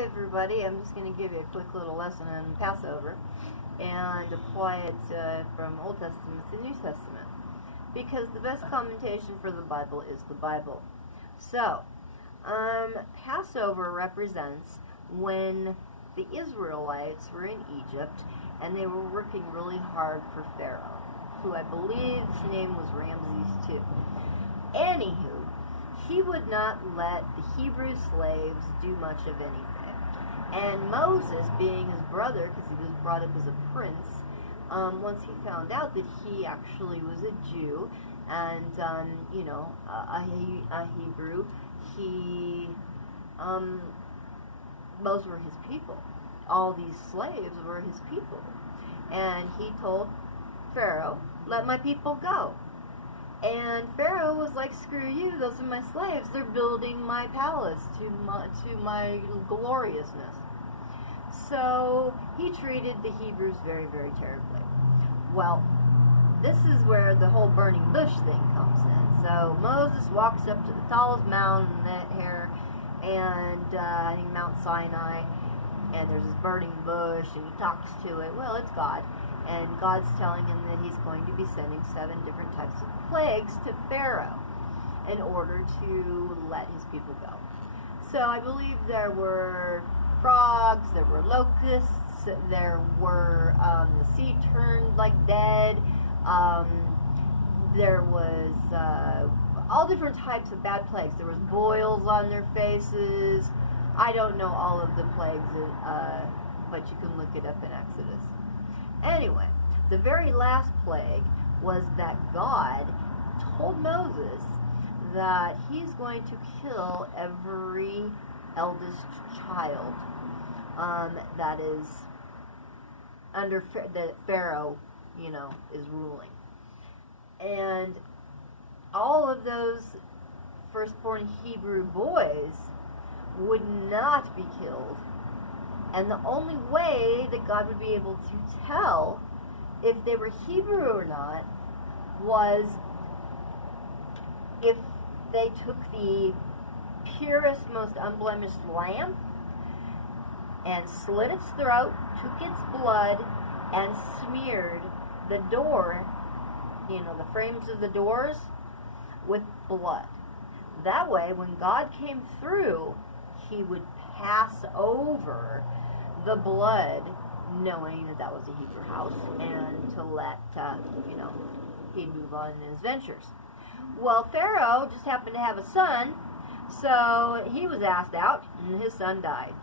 Hi everybody, I'm just going to give you a quick little lesson on Passover and apply it from Old Testament to New Testament, because the best commentation for the Bible is the Bible. So, Passover represents when the Israelites were in Egypt and they were working really hard for Pharaoh, who I believe his name was Ramses II. Anywho, he would not let the Hebrew slaves do much of anything. And Moses, being his brother, because he was brought up as a prince, once he found out that he actually was a Jew and, a Hebrew, those were his people. All these slaves were his people. And he told Pharaoh, "Let my people go." And Pharaoh was like, "Screw you, those are my slaves. They're building my palace to my gloriousness." So he treated the Hebrews very, very terribly. Well, this is where the whole burning bush thing comes in. So Moses walks up to the tallest mountain here, and I think Mount Sinai, and there's this burning bush, and he talks to it. Well, it's God. And God's telling him that he's going to be sending 7 different types of plagues to Pharaoh in order to let his people go. So I believe there were frogs, there were locusts, there were the sea turned like dead, there was all different types of bad plagues. There was boils on their faces. I don't know all of the plagues, but you can look it up in Exodus. Anyway, the very last plague was that God told Moses that he's going to kill every eldest child that is under that Pharaoh, is ruling. And all of those firstborn Hebrew boys would not be killed. And the only way that God would be able to tell if they were Hebrew or not was if they took the purest, most unblemished lamb and slit its throat, took its blood, and smeared the door, the frames of the doors, with blood. That way, when God came through, he would pass over the blood, knowing that that was a Hebrew house, and to let, he'd move on in his ventures. Well, Pharaoh just happened to have a son, so he was asked out, and his son died.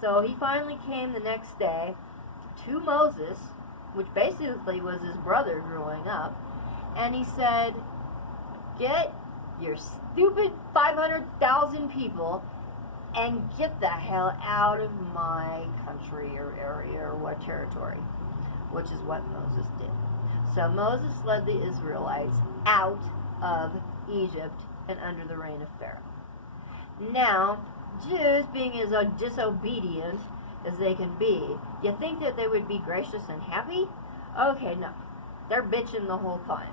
So he finally came the next day to Moses, which basically was his brother growing up, and he said, "Get your stupid 500,000 people and get the hell out of my country or area or what territory," which is what Moses did. So Moses led the Israelites out of Egypt and under the reign of Pharaoh. Now, Jews, being as disobedient as they can be, you think that they would be gracious and happy? Okay, no. They're bitching the whole time,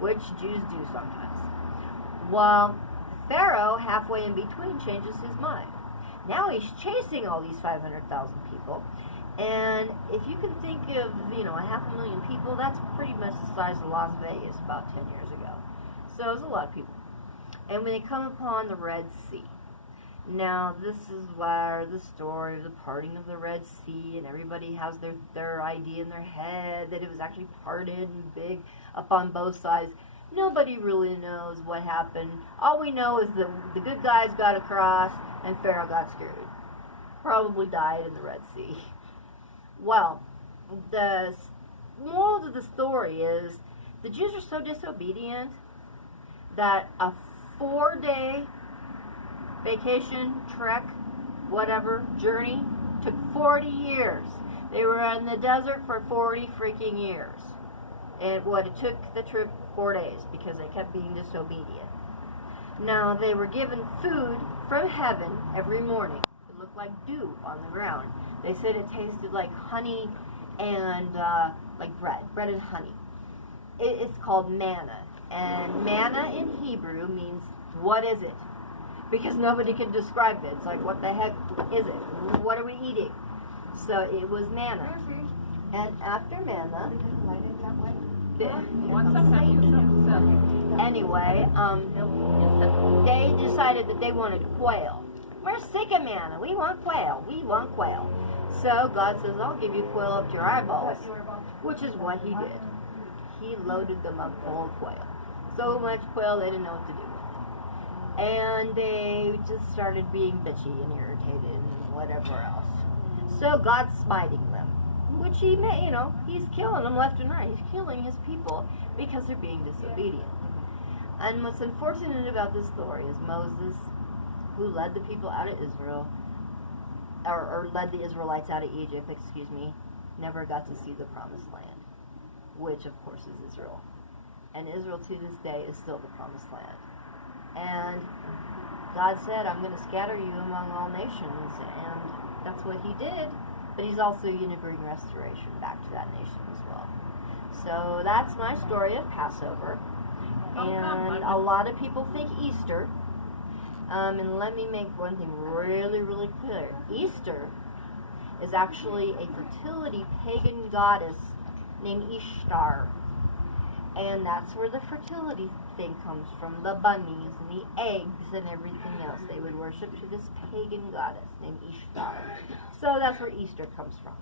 which Jews do sometimes. Well, Pharaoh, halfway in between, changes his mind. Now he's chasing all these 500,000 people, and if you can think of, 500,000 people, that's pretty much the size of Las Vegas about 10 years ago. So it's a lot of people. And when they come upon the Red Sea, now this is where the story of the parting of the Red Sea, and everybody has their idea in their head that it was actually parted and big up on both sides. Nobody really knows what happened. All we know is that the good guys got across and Pharaoh got screwed. Probably died in the Red Sea. Well, the moral of the story is the Jews are so disobedient that a 4-day vacation, trek, whatever, journey took 40 years. They were in the desert for 40 freaking years. And it took the trip 4 days because they kept being disobedient. Now, they were given food from heaven every morning. It looked like dew on the ground. They said it tasted like honey and like bread and honey. It's called manna. And manna in Hebrew means, what is it? because nobody can describe it. It's like, what the heck is it? What are we eating? So it was manna. And after manna, anyway, they decided that they wanted quail. We're sick of manna. We want quail. We want quail. So God says, I'll give you quail up to your eyeballs, which is what he did. He loaded them up full of quail. So much quail they didn't know what to do with it. And they just started being bitchy and irritated and whatever else. So God's smiting them, which he may, he's killing them left and right. He's killing his people because they're being disobedient. And what's unfortunate about this story is Moses, who led the people out of Israel, or led the Israelites out of Egypt, never got to see the promised land, which of course is Israel. And Israel to this day is still the promised land. And God said, I'm going to scatter you among all nations, and that's what he did. But he's also going to bring restoration back to that nation as well. So that's my story of Passover. And a lot of people think Easter. And let me make one thing really, really clear. Easter is actually a fertility pagan goddess named Ishtar. And that's where the fertility thing comes from. The bunnies and the eggs and everything else. They would worship to this pagan goddess named Ishtar. So that's where Easter comes from.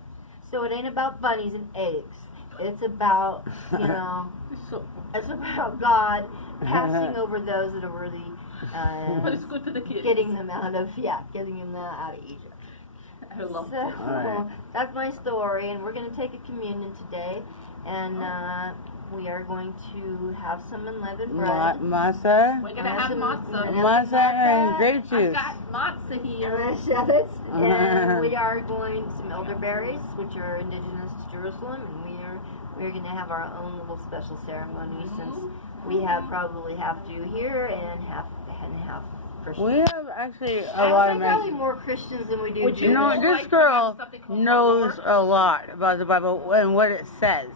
So it ain't about bunnies and eggs. It's about, it's about God passing over those that are worthy. But it's good for the kids. Getting them out of Egypt. I love So Right. that's my story, and we're going to take a communion today, and we are going to have some unleavened bread. Matzah? We're gonna have matzah. Matzah and grape I juice. got matzah here. And we are going some elderberries, which are indigenous to Jerusalem, and we're going to have our own little special ceremony since we probably have Jew here and half Christian. We have actually a I lot think of probably men. more Christians than we do Would Jews. you You know, like this to girl have something called knows Palmer? a lot about the Bible and what it says.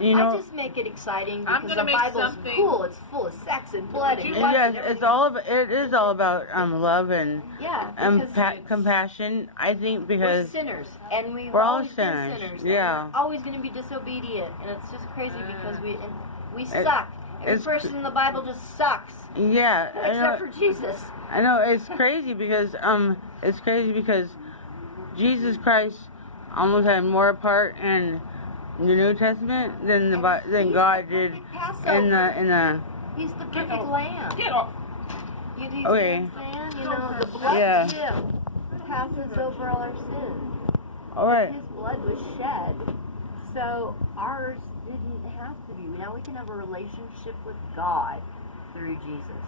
You I know, just make it exciting I'm because gonna the make Bible's something- cool. It's full of sex and blood and you lust yes, and it's everything. all about. It is all about love and because compassion. I think we're because sinners, and we've we're all always been sinners, sinners. yeah. And we're always going to be disobedient, and it's just crazy because we It- suck. Every it's- person in the Bible just sucks, yeah, I except know, for Jesus. I know it's crazy because Jesus Christ almost had more part in the New Testament than He's God the did perfect Passover. in the. He's the Get perfect off. lamb. Get off. You see Okay. what I'm saying? The blood Yeah. of him passes over all our sins. All right. His blood was shed, so ours didn't have to be. Now we can have a relationship with God through Jesus.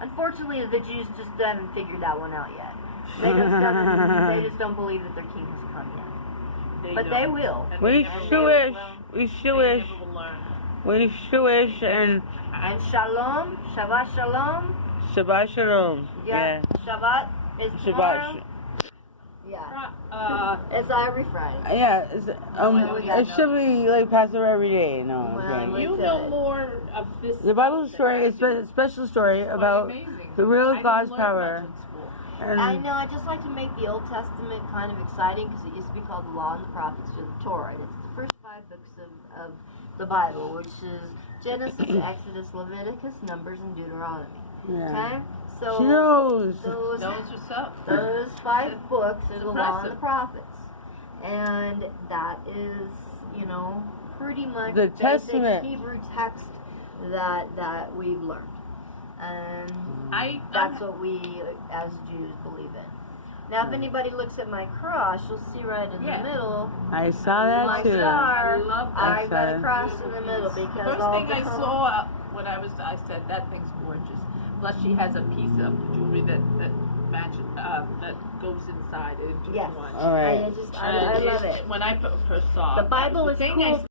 Unfortunately, the Jews just haven't figured that one out yet. They just don't believe that their king has come yet. But they will. And We they never sure will. wish. We They sure wish. never will learn. We sure wish. And And shalom, Shabbat shalom. Shabbat Shalom. Yeah, Shabbat is tomorrow. Shabbat. Yeah, it's every Friday. Yeah. It should be like Passover every day. No. Well, I'm saying. You know more of this. The Bible than story is I a do. special story It's about amazing. the real I didn't God's learn power. much in school. And I know, I just like to make the Old Testament kind of exciting because it used to be called the Law and the Prophets or the Torah. And it's the first 5 books of the Bible, which is Genesis, Exodus, Leviticus, Numbers, and Deuteronomy. yeah. Okay? So She knows. those, Knows what's up. those 5 books are It's the Law and the impressive. Prophets. And that is, pretty much The basic Testament. Hebrew text that we've learned. And that's what we as Jews believe in. Now, if anybody looks at my cross, you'll see right in Yeah. the middle, I saw my that too. star. I love that. I got a saw cross in the middle because First all thing I the- saw when I said that thing's gorgeous. Plus, she has a piece of jewelry that matches that goes inside into Yes. one. All right. I love And it. when I first saw The it, Bible that is was the thing I cool